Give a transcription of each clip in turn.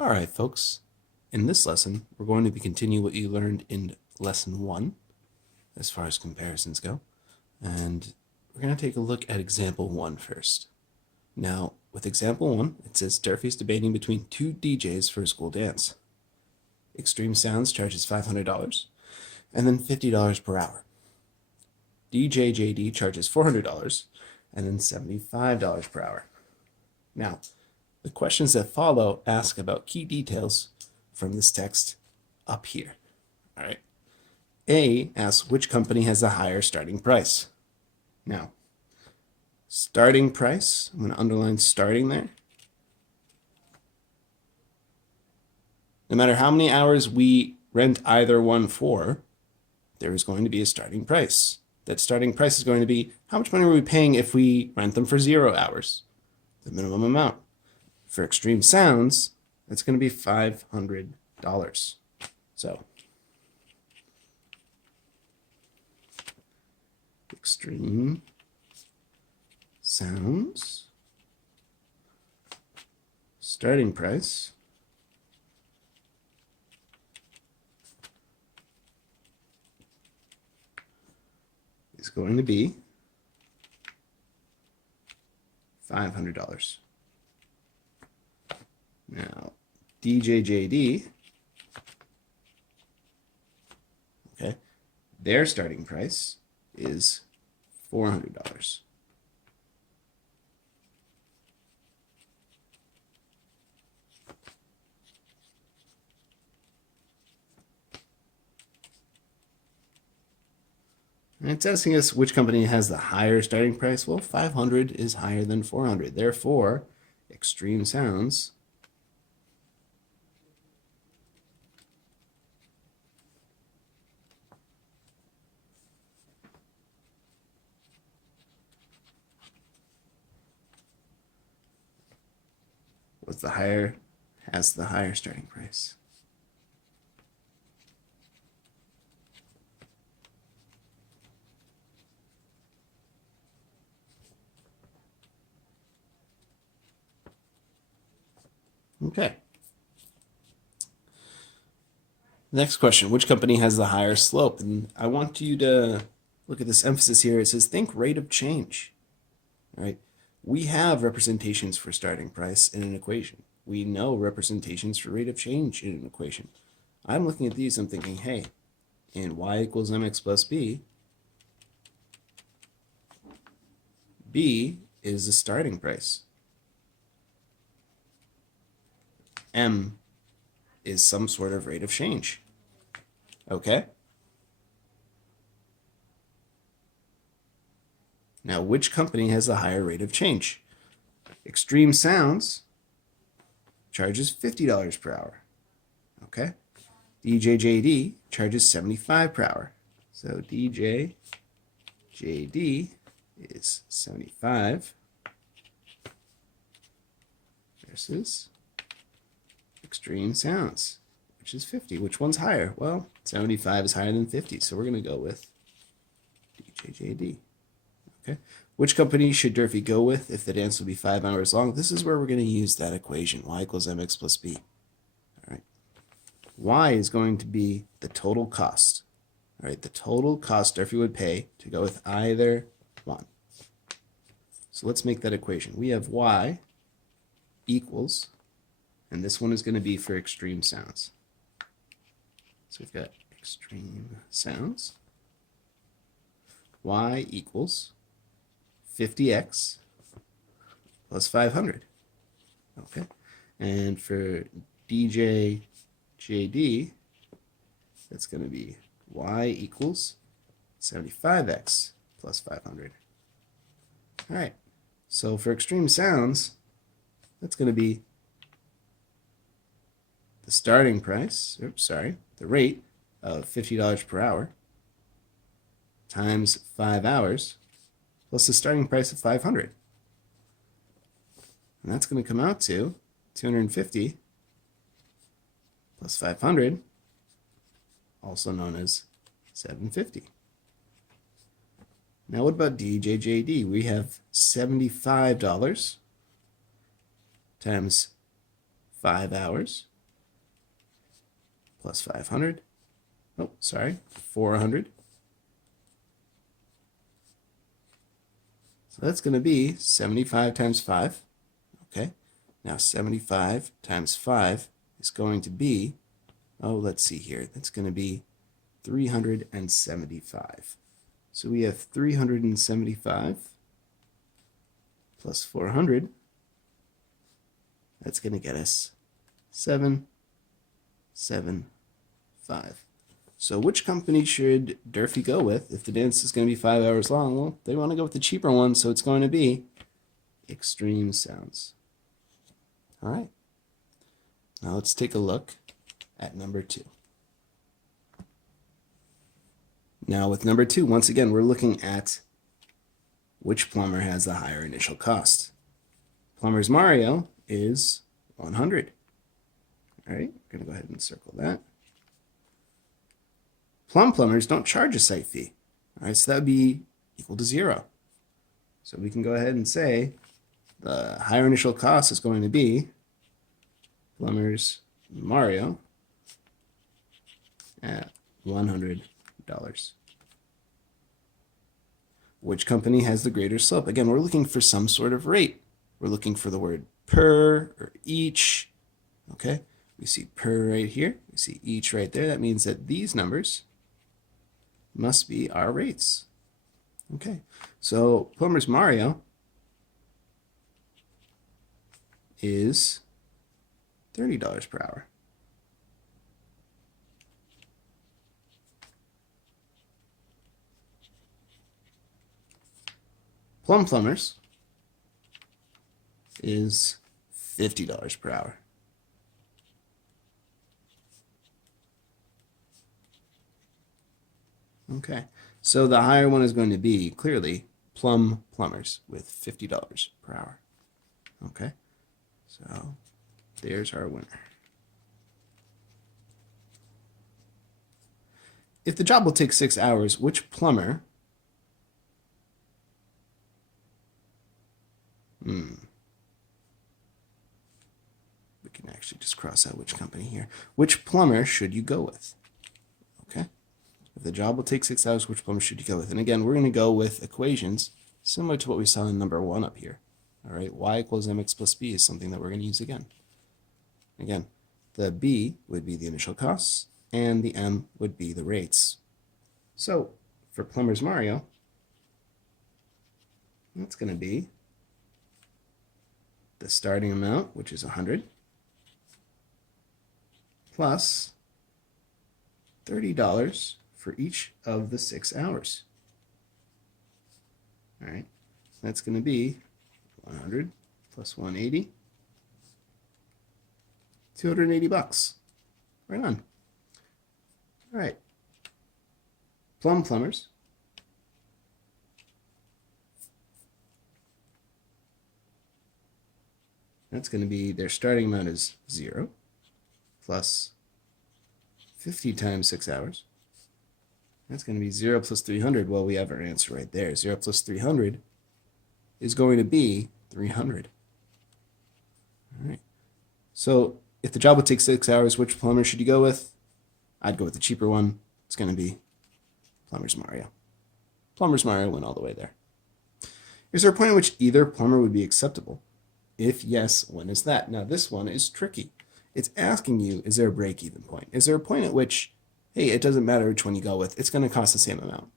All right, folks. In this lesson, we're going to continue what you learned in lesson 1 as far as comparisons go. And we're going to take a look at example 1 first. Now, with example 1, it says Durfee's debating between two DJs for a school dance. Extreme Sounds charges $500 and then $50 per hour. DJ JD charges $400 and then $75 per hour. Now, the questions that follow ask about key details from this text up here. All right. A asks which company has the higher starting price. Now, starting price, I'm going to underline starting there. No matter how many hours we rent either one for, there is going to be a starting price. That starting price is going to be how much money are we paying if we rent them for 0 hours, the minimum amount. For Extreme Sounds, it's going to be $500. So, Extreme Sounds starting price is going to be $500. Now, DJJD, okay, their starting price is $400. And it's asking us which company has the higher starting price. Well, 500 is higher than 400. Therefore, Extreme Sounds has the higher starting price. Okay. Next question, which company has the higher slope? And I want you to look at this emphasis here. It says think rate of change. All right. We have representations for starting price in an equation. We know representations for rate of change in an equation. I'm looking at these, I'm thinking, hey, in y equals mx plus b, b is the starting price. M is some sort of rate of change. Okay? Now, which company has the higher rate of change? Extreme Sounds charges $50 per hour. Okay? DJJD charges $75 per hour. So DJJD is 75 versus Extreme Sounds, which is 50. Which one's higher? Well, 75 is higher than 50, so we're going to go with DJJD. Okay. Which company should Durfee go with if the dance will be 5 hours long? This is where we're going to use that equation, y equals mx plus b. All right. Y is going to be the total cost. All right, the total cost Durfee would pay to go with either one. So let's make that equation. We have y equals, and this one is going to be for Extreme Sounds. So we've got Extreme Sounds. Y equals 50x plus 500. Okay. And for DJJD, that's going to be y equals 75x plus 500. All right. So for Extreme Sounds, that's going to be the starting price, the rate of $50 per hour times 5 hours plus the starting price of 500. And that's going to come out to 250 plus 500, also known as 750. Now what about DJJD? We have $75 times 5 hours plus 500. Oh, sorry, 400. So that's going to be 75 times 5. Okay, now 75 times 5 is going to be, oh, let's see here. That's going to be 375. So we have 375 plus 400. That's going to get us 775. So which company should Durfee go with if the dance is going to be 5 hours long? Well, they want to go with the cheaper one, so it's going to be Extreme Sounds. All right. Now let's take a look at number 2. Now with number 2, once again, we're looking at which plumber has the higher initial cost. Plumber's Mario is 100. All right, we're going to go ahead and circle that. Plumbers don't charge a site fee. All right, so that would be equal to 0. So we can go ahead and say the higher initial cost is going to be Plumber's Mario at $100. Which company has the greater slope? Again, we're looking for some sort of rate. We're looking for the word per or each. Okay, we see per right here. We see each right there. That means that these numbers must be our rates. Okay, so Plumber's Mario is $30 per hour. Plumbers is $50 per hour. Okay, so the higher one is going to be clearly Plumbers with $50 per hour. Okay, so there's our winner. If the job will take 6 hours, which plumber we can actually just cross out which company here. Which plumber should you go with? Okay. If the job will take 6 hours, which plumber should you go with? And again, we're going to go with equations similar to what we saw in number 1 up here. All right, y equals mx plus b is something that we're going to use again. Again, the b would be the initial costs, and the m would be the rates. So for Plumber's Mario, that's going to be the starting amount, which is 100, plus $30 for each of the 6 hours. All right, that's going to be 100 plus 180, $280. Right on. All right, plumbers. That's going to be, their starting amount is 0 plus 50 times 6 hours. That's going to be 0 plus 300. Well, we have our answer right there. 0 plus 300 is going to be 300. All right. So if the job would take 6 hours, which plumber should you go with? I'd go with the cheaper one. It's going to be Plumber's Mario. Plumber's Mario went all the way there. Is there a point at which either plumber would be acceptable? If yes, when is that? Now this one is tricky. It's asking you, is there a break-even point? Is there a point at which, hey, it doesn't matter which one you go with, it's going to cost the same amount?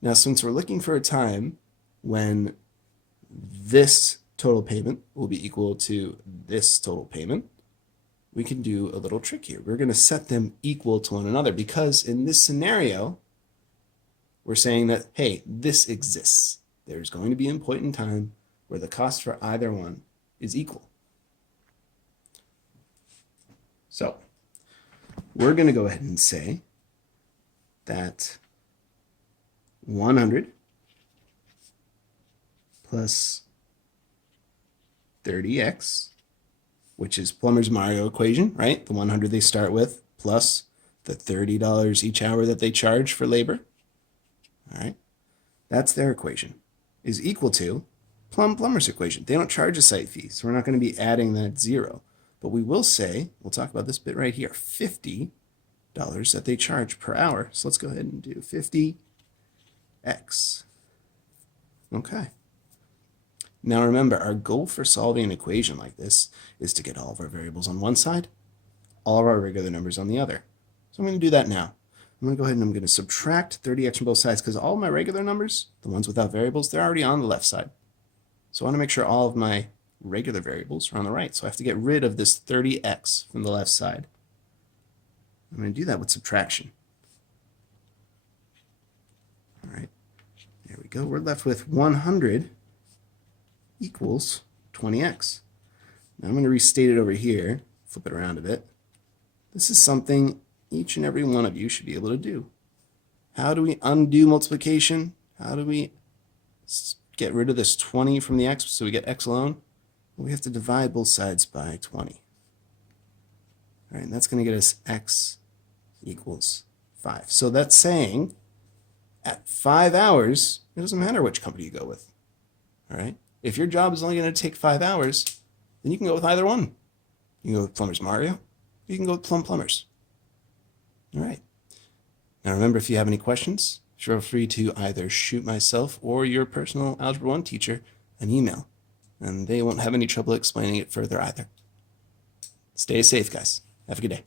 Now, since we're looking for a time when this total payment will be equal to this total payment, we can do a little trick here. We're going to set them equal to one another because in this scenario, we're saying that, hey, this exists. There's going to be a point in time where the cost for either one is equal. So we're going to go ahead and say that 100 plus 30x, which is Plumber's Mario equation, right? The 100 they start with plus the $30 each hour that they charge for labor. All right, that's their equation, is equal to Plumber's equation. They don't charge a site fee, so we're not going to be adding that 0. But we will say, we'll talk about this bit right here, $50 that they charge per hour. So let's go ahead and do 50x. Okay. Now remember, our goal for solving an equation like this is to get all of our variables on one side, all of our regular numbers on the other. So I'm going to do that now. I'm going to go ahead and I'm going to subtract 30x from both sides because all of my regular numbers, the ones without variables, they're already on the left side. So I want to make sure all of my regular variables are on the right. So I have to get rid of this 30x from the left side. I'm going to do that with subtraction. All right, there we go. We're left with 100 equals 20x. Now I'm going to restate it over here, flip it around a bit. This is something each and every one of you should be able to do. How do we undo multiplication? How do we get rid of this 20 from the x so we get x alone? Well, we have to divide both sides by 20. All right, and that's going to get us x equals 5. So that's saying at 5 hours, it doesn't matter which company you go with. All right? If your job is only going to take 5 hours, then you can go with either one. You can go with Plumbers Mario, you can go with Plum Plumbers. All right. Now remember, if you have any questions, feel free to either shoot myself or your personal Algebra 1 teacher an email, and they won't have any trouble explaining it further either. Stay safe, guys. Have a good day.